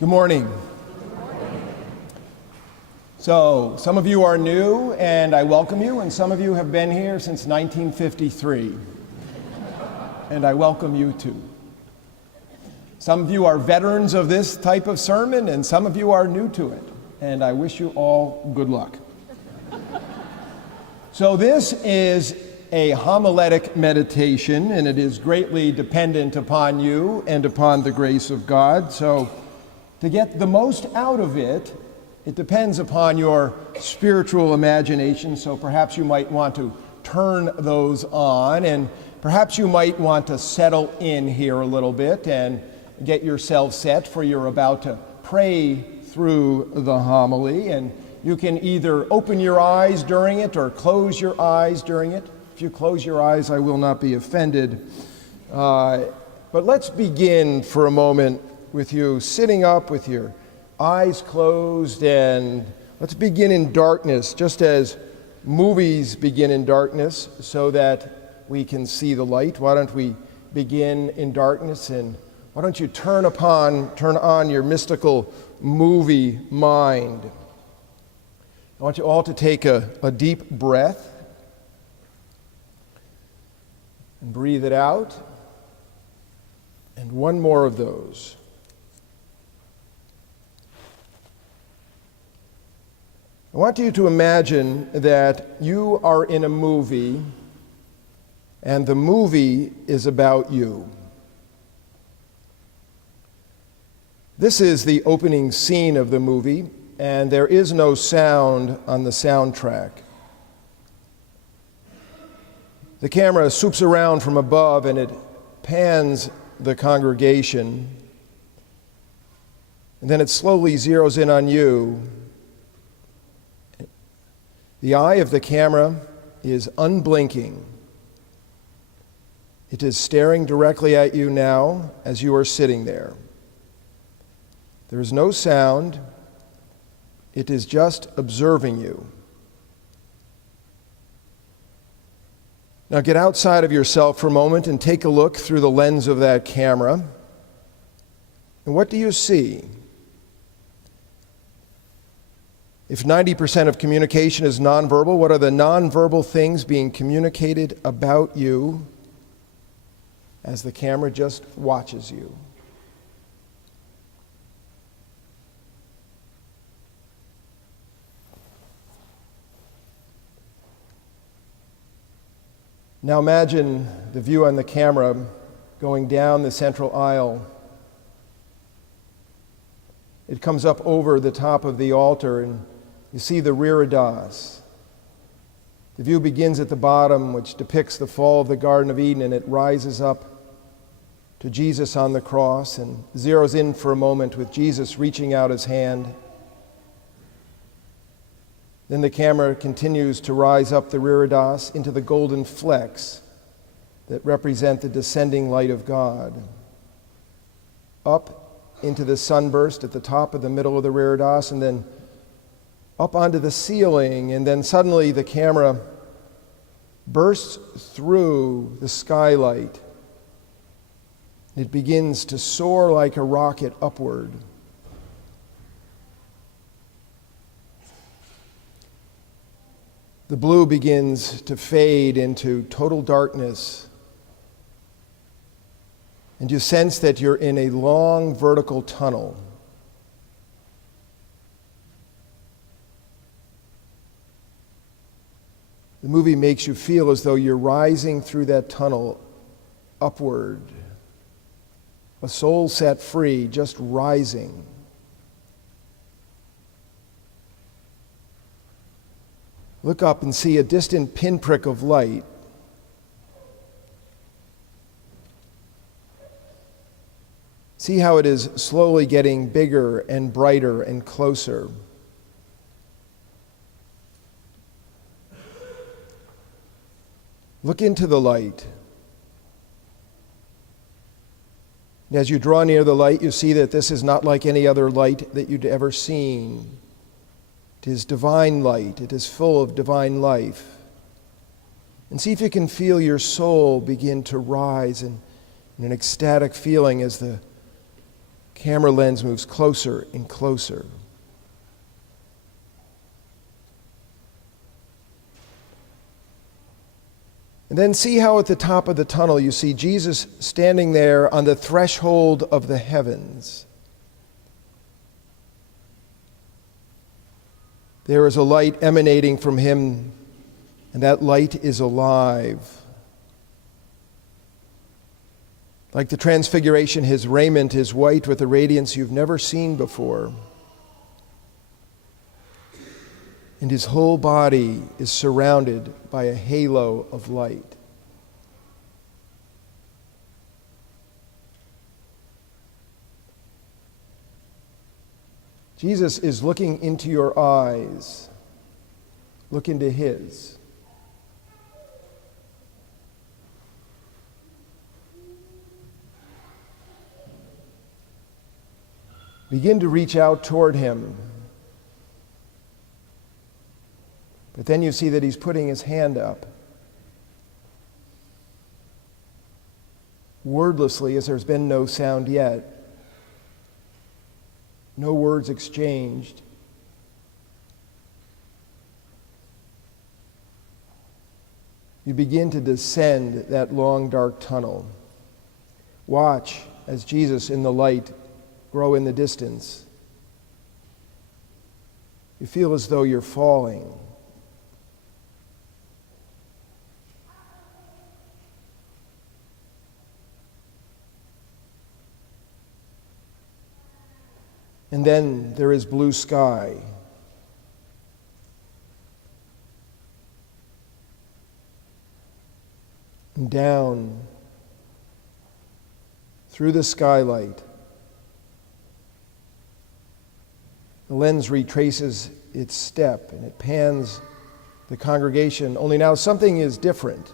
Good morning. So, some of you are new, and I welcome you, and some of you have been here since 1953, and I welcome you too. Some of you are veterans of this type of sermon, and some of you are new to it, and I wish you all good luck. So this is a homiletic meditation, and it is greatly dependent upon you and upon the grace of God. So to get the most out of it, it depends upon your spiritual imagination. So perhaps you might want to turn those on, and perhaps you might want to settle in here a little bit and get yourself set, for you're about to pray through the homily. And you can either open your eyes during it or close your eyes during it. If you close your eyes, I will not be offended. But let's begin for a moment with you sitting up with your eyes closed, and let's begin in darkness, just as movies begin in darkness so that we can see the light. Why don't we begin in darkness, and why don't you turn on your mystical movie mind. I want you all to take a deep breath and breathe it out, and one more of those. I want you to imagine that you are in a movie, and the movie is about you. This is the opening scene of the movie, and there is no sound on the soundtrack. The camera swoops around from above, and it pans the congregation, and then it slowly zeroes in on you. The eye of the camera is unblinking. It is staring directly at you now as you are sitting there. There is no sound. It is just observing you. Now get outside of yourself for a moment and take a look through the lens of that camera. And what do you see? If 90% of communication is nonverbal, what are the nonverbal things being communicated about you as the camera just watches you? Now imagine the view on the camera going down the central aisle. It comes up over the top of the altar, and you see the reredos. The view begins at the bottom, which depicts the fall of the Garden of Eden, and it rises up to Jesus on the cross and zeroes in for a moment with Jesus reaching out his hand. Then the camera continues to rise up the reredos into the golden flecks that represent the descending light of God. Up into the sunburst at the top of the middle of the reredos, and then up onto the ceiling, and then suddenly the camera bursts through the skylight. It begins to soar like a rocket upward. The blue begins to fade into total darkness, and you sense that you're in a long vertical tunnel. The movie makes you feel as though you're rising through that tunnel upward. A soul set free, just rising. Look up and see a distant pinprick of light. See how it is slowly getting bigger and brighter and closer. Look into the light. And as you draw near the light, you see that this is not like any other light that you'd ever seen. It is divine light. It is full of divine life. And see if you can feel your soul begin to rise in an ecstatic feeling as the Camera lens moves closer and closer. And then see how at the top of the tunnel you see Jesus standing there on the threshold of the heavens. There is a light emanating from him, and that light is alive. Like the Transfiguration, his raiment is white with a radiance you've never seen before. And his whole body is surrounded by a halo of light. Jesus is looking into your eyes. Look into his. Begin to reach out toward him. But then you see that he's putting his hand up. Wordlessly, as there's been no sound yet. No words exchanged. You begin to descend that long, dark tunnel. Watch as Jesus in the light grow in the distance. You feel as though you're falling. And then there is blue sky. And down through the skylight, the lens retraces its step and it pans the congregation, only now something is different.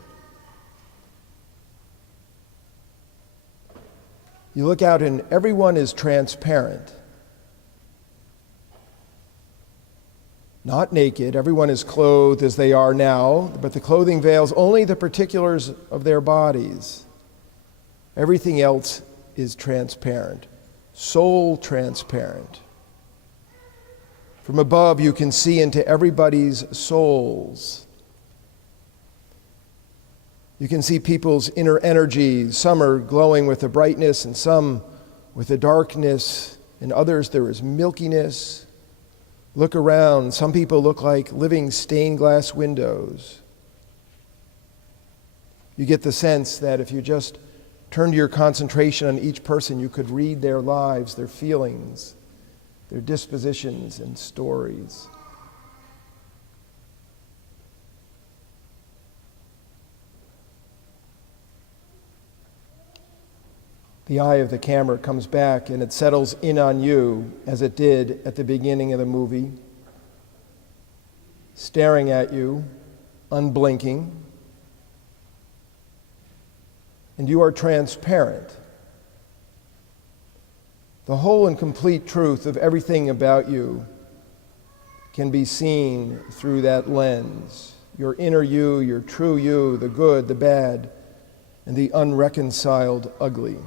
You look out and everyone is transparent. Not naked, everyone is clothed as they are now, but the clothing veils only the particulars of their bodies. Everything else is transparent, soul transparent. From above, you can see into everybody's souls. You can see people's inner energies. Some are glowing with the brightness, and some with the darkness. In others, there is milkiness. Look around. Some people look like living stained glass windows. You get the sense that if you just turned your concentration on each person, you could read their lives, their feelings, their dispositions and stories. The eye of the camera comes back and it settles in on you as it did at the beginning of the movie, staring at you, unblinking. And you are transparent. The whole and complete truth of everything about you can be seen through that lens. Your inner you, your true you, the good, the bad, and the unreconciled ugly.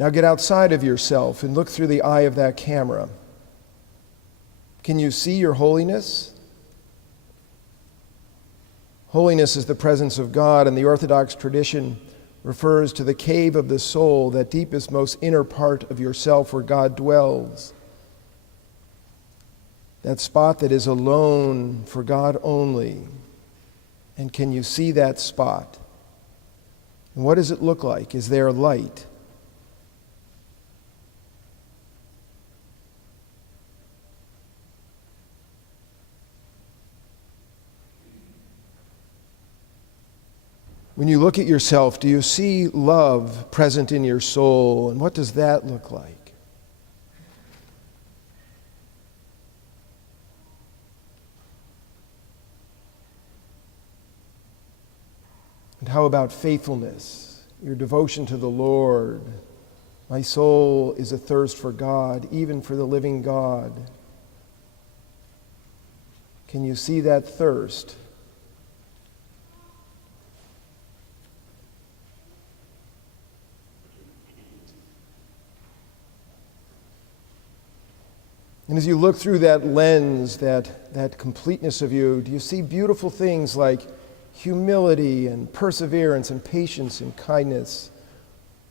Now get outside of yourself and look through the eye of that camera. Can you see your holiness? Holiness is the presence of God, and the Orthodox tradition refers to the cave of the soul, that deepest, most inner part of yourself where God dwells. That spot that is alone for God only. And can you see that spot? And what does it look like? Is there light? When you look at yourself, do you see love present in your soul? And what does that look like? And how about faithfulness, your devotion to the Lord? My soul is athirst for God, even for the living God. Can you see that thirst? And as you look through that lens, that completeness of you, do you see beautiful things like humility and perseverance and patience and kindness,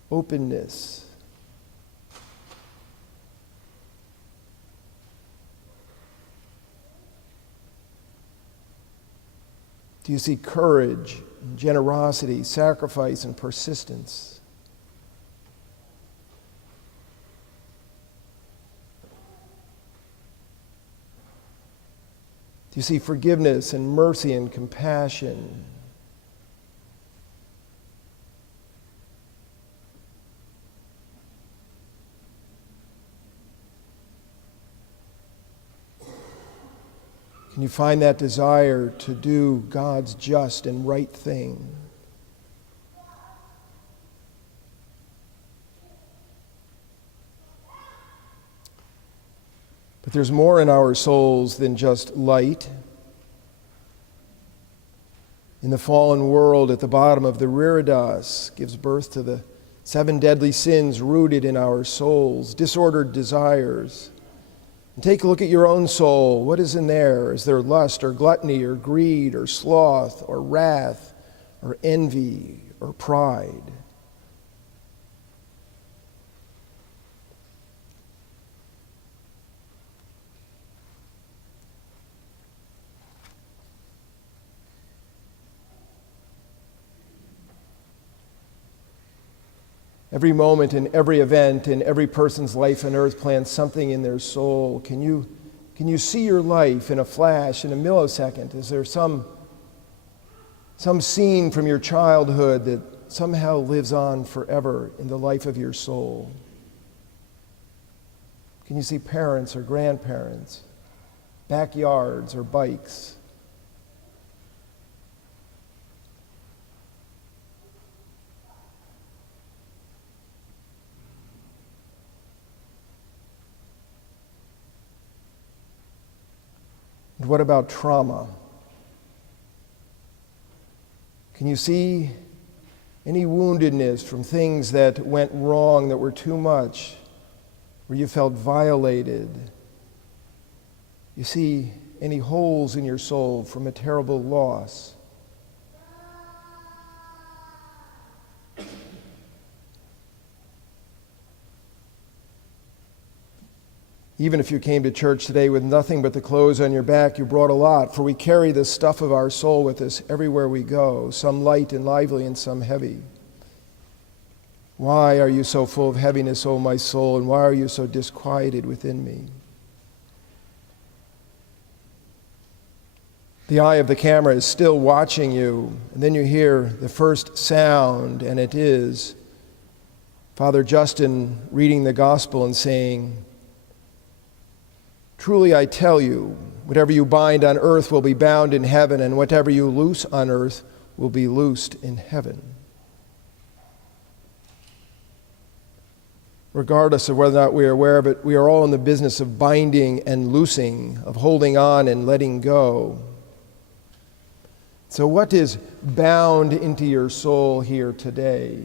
openness? Do you see courage, and generosity, sacrifice, and persistence? Do you see forgiveness and mercy and compassion? Can you find that desire to do God's just and right thing? But there's more in our souls than just light. In the fallen world, at the bottom of the reredos, gives birth to the 7 deadly sins rooted in our souls, disordered desires. And take a look at your own soul. What is in there? Is there lust or gluttony or greed or sloth or wrath or envy or pride? Every moment and every event in every person's life on earth plants something in their soul. Can you see your life in a flash, in a millisecond? Is there some scene from your childhood that somehow lives on forever in the life of your soul? Can you see parents or grandparents, backyards or bikes? And what about trauma? Can you see any woundedness from things that went wrong, that were too much, where you felt violated? You see any holes in your soul from a terrible loss? Even if you came to church today with nothing but the clothes on your back, you brought a lot, for we carry the stuff of our soul with us everywhere we go, some light and lively and some heavy. Why are you so full of heaviness, O my soul, and why are you so disquieted within me? The eye of the camera is still watching you, and then you hear the first sound, and it is Father Justin reading the gospel and saying, "Truly I tell you, whatever you bind on earth will be bound in heaven, and whatever you loose on earth will be loosed in heaven." Regardless of whether or not we are aware of it, we are all in the business of binding and loosing, of holding on and letting go. So what is bound into your soul here today?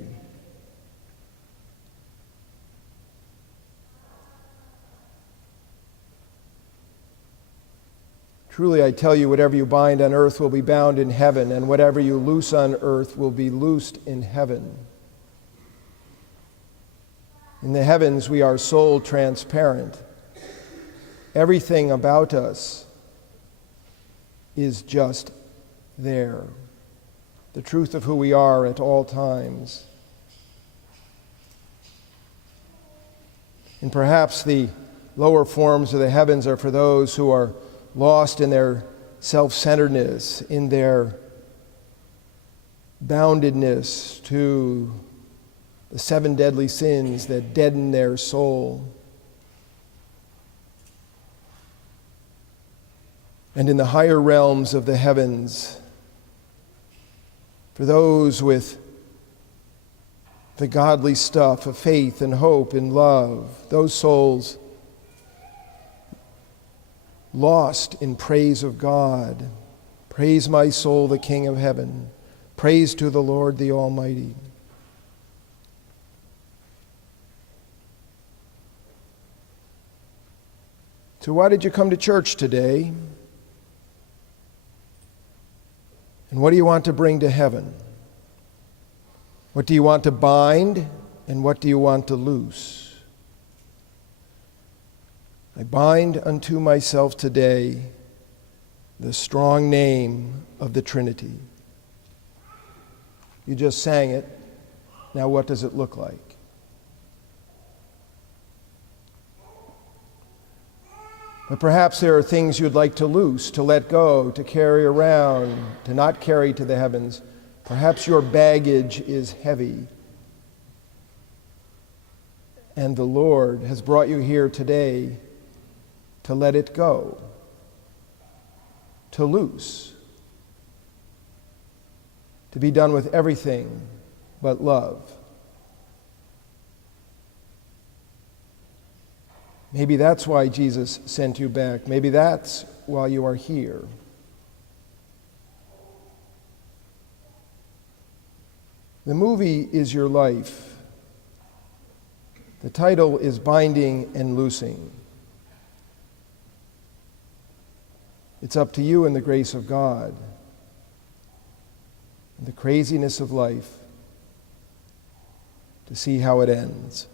Truly, I tell you, whatever you bind on earth will be bound in heaven, and whatever you loose on earth will be loosed in heaven. In the heavens, we are soul transparent. Everything about us is just there. The truth of who we are at all times. And perhaps the lower forms of the heavens are for those who are lost in their self-centeredness, in their boundedness to the 7 deadly sins that deaden their soul. And in the higher realms of the heavens, for those with the godly stuff of faith and hope and love, those souls lost in praise of God. Praise my soul, the King of heaven. Praise to the Lord, the Almighty. So why did you come to church today? And what do you want to bring to heaven? What do you want to bind, and what do you want to loose? I bind unto myself today the strong name of the Trinity. You just sang it. Now what does it look like? But perhaps there are things you'd like to loose, to let go, to carry around, to not carry to the heavens. Perhaps your baggage is heavy. And the Lord has brought you here today to let it go, to loose, to be done with everything but love. Maybe that's why Jesus sent you back. Maybe that's why you are here. The movie is your life. The title is Binding and Loosing. It's up to you in the grace of God, in the craziness of life, to see how it ends.